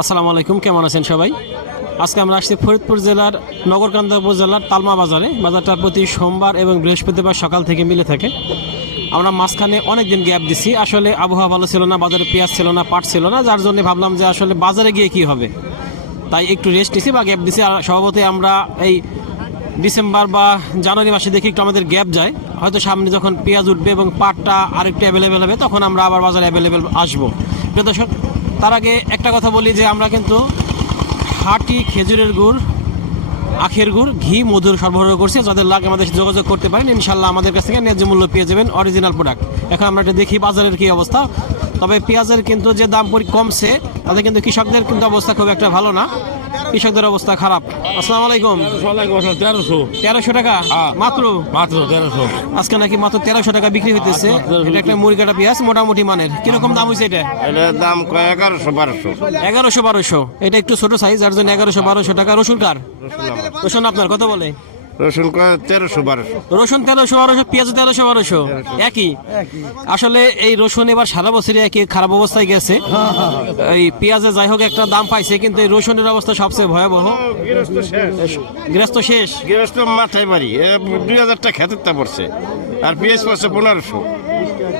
আসসালামু আলাইকুম, কেমন আছেন সবাই? আজকে আমরা আসছি ফরিদপুর জেলার নগরকান্দা উপজেলার তালমা বাজারে। বাজারটা প্রতি সোমবার এবং বৃহস্পতিবার সকাল থেকে মিলে থাকে। আমরা মাঝখানে অনেক দিন গ্যাপ দিছি, আসলে আবহাওয়া ভালো ছিল না, বাজারে পেঁয়াজ ছিল না, পাট ছিল না, যার জন্য ভাবলাম যে আসলে বাজারে গিয়ে কি হবে, তাই একটু রেস্ট নিছি বা গ্যাপ দিছি। আর স্বভাবতই আমরা এই ডিসেম্বর বা জানুয়ারি মাসে দেখি একটু আমাদের গ্যাপ যায়, হয়তো সামনে যখন পেঁয়াজ উঠবে এবং পাটটা আরেকটু অ্যাভেলেবেল হবে তখন আমরা আবার বাজারে অ্যাভেলেবেল আসবো। প্রিয় দর্শক, তার আগে একটা কথা বলি যে আমরা কিন্তু খাঁটি খেজুরের গুড়, আখের গুড়, ঘি, মধুর সরবরাহ করছি। যাদের লাগে আমাদের সাথে যোগাযোগ করতে পারেন, ইনশাল্লাহ আমাদের কাছ থেকে ন্যায্য মূল্য পেয়ে যাবেন, অরিজিনাল প্রোডাক্ট। এখন আমরা এটা দেখি বাজারের কি অবস্থা। তবে পেঁয়াজের কিন্তু যে দাম কমছে, তাতে কিন্তু কৃষকদের কিন্তু অবস্থা খুব একটা ভালো না, কৃষকদের অবস্থা খারাপ। আসসালামু আলাইকুম। 1300 টাকা মাত্র? মাত্র 1300। আজকে নাকি মাত্র 1300 টাকা বিক্রি হইতেছে। এটা একটা মুরগিটা পেঁয়াজ মোটামুটি মানের। কিরকম দাম হয়েছে এটা? এটার দাম 1100-1200। 1100-1200। এটা একটু ছোট সাইজ, যার জন্য 1100-1200 টাকা। রসুন কার? রসুন আপনার কত বলে? রসুন 1300-1200। রসুন 1300-1200, পেঁয়াজ 1300-1200, একই। আসলে এই রসুন এবার সারা বছরই একই খারাপ অবস্থায় গেছে। এই পেঁয়াজে যাই হোক একটা দাম পাইছে, কিন্তু এই রসুনের অবস্থা সবচেয়ে ভয়াবহ। গৃহস্থ শেষ, গৃহস্থ মাথায় বাড়ি 2000 টাকা খেতেরটা পড়ছে, আর পেঁয়াজ পড়ছে 1500।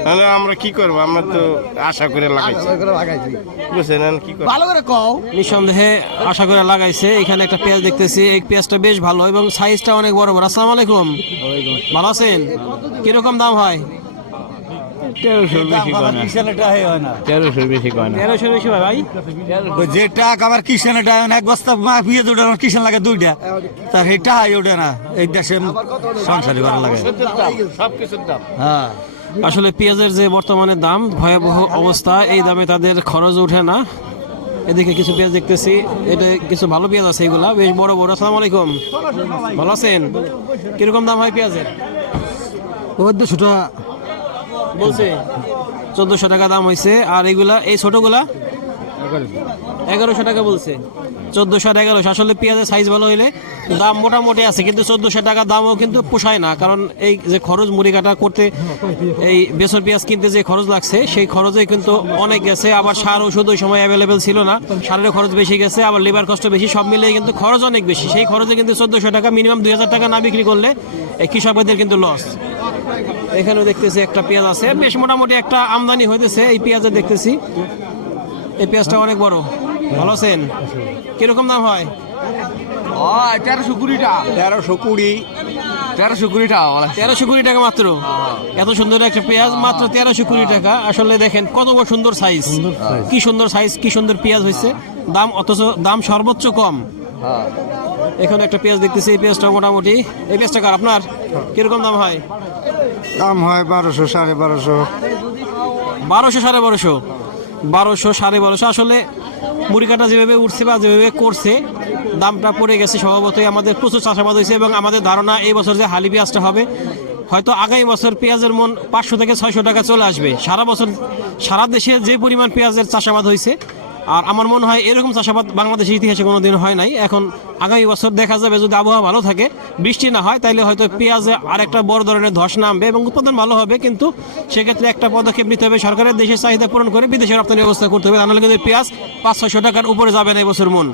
তাহলে আমরা কি করবো? আমরা তো আশা করে লাগাইছি, বুঝছেন কি করবো? ভালো করে কও। নিঃসন্দেহে আশা করে লাগাইছে। এখানে একটা পেঁয়াজ দেখতেছি, এই পেঁয়াজটা বেশ ভালো এবং সাইজটা অনেক বড় বড়। আসসালামু আলাইকুম, ভালো আছেন? কিরকম দাম হয়? 1300 বেশি কয় না। 1300 বেশি কয় না। 1300 বেশি হয় ভাই। যে টাকা আমার কিষানে টাকা এক বস্তা পেঁয়াজ ওঠে না, কিষান লাগে 2টা, তা সেই টাকাই ওঠে না। এই দেশে সংসারই ভালো লাগে। সবকিছুর দাম। হ্যাঁ, আসলে পেঁয়াজের যে বর্তমানে দাম, ভয়াবহ অবস্থা, এই দামে তাদের খরচ ওঠে না। এদিকে কিছু পেঁয়াজ দেখতেছি, এটা কিছু ভালো পেঁয়াজ আছে, এগুলা বেশ বড় বড়। আসসালামু আলাইকুম, ভালো আছেন? কিরকম দাম হয় পেঁয়াজের? 200 টাকা বলছে 1400 টাকা দাম হয়েছে। আর এগুলা, এই ছোটগুলা 1100 টাকা বলছে। 1400 আর 1100। আসলে পেঁয়াজের সাইজ ভালো হইলে দাম মোটামুটি আছে, কিন্তু 1400 টাকা দামও কিন্তু পোষায় না। কারণ এই যে খরচ মুড়ি কাটা করতে, এই বেসর পেঁয়াজ কিনতে যে খরচ লাগছে, সেই খরচে কিন্তু অনেক গেছে। আবার সার ওষুধ ওই সময় অ্যাভেলেবেল ছিল না, সারের খরচ বেশি গেছে, আবার লেবার কষ্ট বেশি, সব মিলিয়ে কিন্তু খরচ অনেক বেশি। সেই খরচে কিন্তু 1400 টাকা, মিনিমাম 2000 টাকা না বিক্রি করলে এই কৃষকদের কিন্তু লস। এখানেও দেখতেছি একটা পেঁয়াজ আছে, বেশ মোটামুটি একটা আমদানি হইতেছে এই পেঁয়াজে দেখতেছি। এই পেঁয়াজটা অনেক বড়। ভালো আছেন? কিরকম দাম হয়? 1320 টাকা। 1320 টাকা। 1320 টাকা মাত্র? এত সুন্দর একটা পেঁয়াজ মাত্র 1320 টাকা। আসলে দেখেন কত বড় সুন্দর সাইজ, কি সুন্দর সাইজ, কি সুন্দর পেঁয়াজ হয়েছে। দাম, অথচ দাম সর্বোচ্চ কম। এখানে একটা পেঁয়াজ দেখতেছি, এই পেঁয়াজটা মোটামুটি। এই পেঁয়াজটা কার আপনার? কিরকম দাম হয়? দাম হয় 1200, 1250। 1200, 1250, 1200, 1250। আসলে মুড়ি কাটা যেভাবে উঠছে বা যেভাবে করছে, দামটা পড়ে গেছে। স্বভাবতই আমাদের প্রচুর চাষাবাদ হয়েছে এবং আমাদের ধারণা এই বছর যে হালি পেঁয়াজটা হবে, হয়তো আগামী বছর পেঁয়াজের মন 500 থেকে 600 টাকা চলে আসবে। সারা বছর সারা দেশে যে পরিমাণ পেঁয়াজের চাষাবাদ হয়েছে, আর আমার মনে হয় এরকম চাষাবাদ বাংলাদেশের ইতিহাসে কোনোদিন হয় নাই। এখন আগামী বছর দেখা যাবে, যদি আবহাওয়া ভালো থাকে, বৃষ্টি না হয়, তাইলে হয়তো পেঁয়াজে আরেকটা বড় ধরনের ধস নামবে এবং উৎপাদন ভালো হবে। কিন্তু সেক্ষেত্রে একটা পদক্ষেপ নিতে হবে, সরকারের দেশের চাহিদা পূরণ করে বিদেশে রপ্তানি ব্যবস্থা করতে হবে, তাহলে কিন্তু পেঁয়াজ 500-600 টাকার উপরে যাবে না এবছর মন।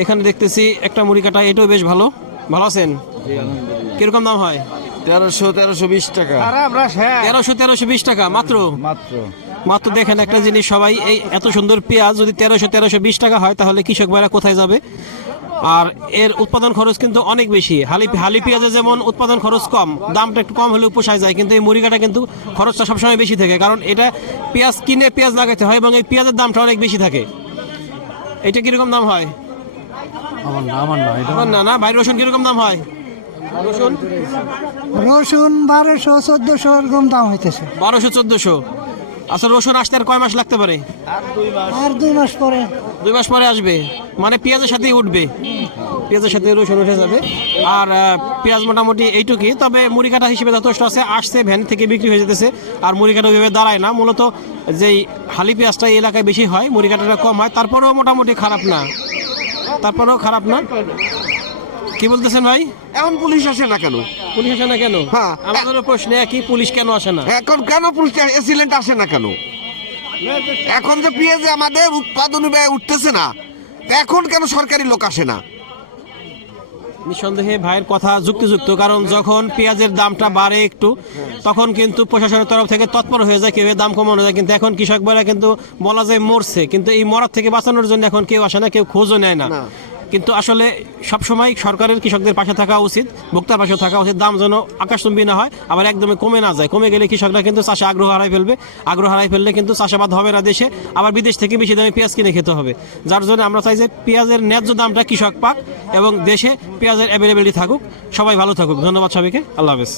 এখানে দেখতেছি একটা মুড়ি কাটা, এটাও বেশ ভালো। ভালো আছেন? কিরকম দাম হয়? 1300-1320 টাকা। 1300-1320 টাকা মাত্র? মাত্র। দেখেন একটা জিনিস সবাই, এই এত সুন্দর পেঁয়াজ যদি 1300-1320 টাকা হয়, তাহলে কৃষক ভাইরা কোথায় যাবে? আর এর উৎপাদন খরচ কিন্তু অনেক বেশি। হালি পেঁয়াজে যেমন উৎপাদন খরচ কম, দামটা একটু কম হলেও পোষায় যায়, কিন্তু এই মুড়িকাটা কিন্তু খরচটা সবসময় বেশি থাকে, কারণ এটা পেঁয়াজ কিনে পেঁয়াজ লাগাতে হয় এবং এই পেঁয়াজের দামটা অনেক বেশি থাকে। এটা কিরকম দাম হয়? আমার না ভাই। রসুন কিরকম দাম হয়? রসুন 1200-1400 এরকম দাম হইতেছে। 1200-1400। আচ্ছা, রসুন আসতে আর কয় মাস লাগতে পারে? আর 2 মাস পরে। 2 মাস পরে আসবে, মানে পেঁয়াজের সাথেই উঠবে, পেঁয়াজের সাথে রসুন উঠে যাবে। আর পেঁয়াজ মোটামুটি এইটুকুই। তবে মুড়ি কাটা হিসেবে যথেষ্ট আছে, আসছে ভ্যান থেকে বিক্রি হয়ে যেতেছে। আর মুড়ি কাটা ওইভাবে দাঁড়ায় না, মূলত যেই হালি পেঁয়াজটা এই এলাকায় বেশি হয়, মুড়ি কাটাটা কম হয়। তারপরেও মোটামুটি খারাপ না, কি বলতেছেন ভাই? এখন পুলিশ আসে না কেন? পুলিশ আসে না কেন? হ্যাঁ, আমাদেরও প্রশ্ন একই, পুলিশ কেন আসে না? এখন কেন পুলিশ এসিলেন্ট আসে না কেন? এখন যে পেঁয়াজে আমাদের উৎপাদনী ব্যয় উঠতেছে না, তা এখন কেন সরকারি লোক আসে না? নিঃসন্দেহে ভাইয়ের কথা যুক্তিযুক্ত, কারণ যখন পেঁয়াজের দামটা বাড়ে একটু তখন কিন্তু প্রশাসনের তরফ থেকে তৎপর হয়ে যায়, কেউ দাম কমানো যায়, কিন্তু এখন কৃষক ভাইরা কিন্তু বলা যায় মরছে, কিন্তু এই মরার থেকে বাঁচানোর জন্য এখন কেউ আসে না, কেউ খোঁজও নেয় না। কিন্তু আসলে সবসময় সরকারের কৃষকদের পাশে থাকা উচিত, ভোক্তার পাশে থাকা উচিত, দাম যেন আকাশচুম্বী না হয়, আবার একদমই কমে না যায়। কমে গেলে কৃষকরা কিন্তু চাষে আগ্রহ হারাই ফেলবে, আগ্রহ হারাই ফেললে কিন্তু চাষাবাদ হবে না দেশে, আবার বিদেশ থেকে বেশি দামে পেঁয়াজ কিনে খেতে হবে। যার জন্য আমরা চাই যে পেঁয়াজের ন্যায্য দামটা কৃষক পাক এবং দেশে পেঁয়াজের অ্যাভেলেবিলিটি থাকুক। সবাই ভালো থাকুক। ধন্যবাদ সবাইকে। আল্লাহ হাফেজ।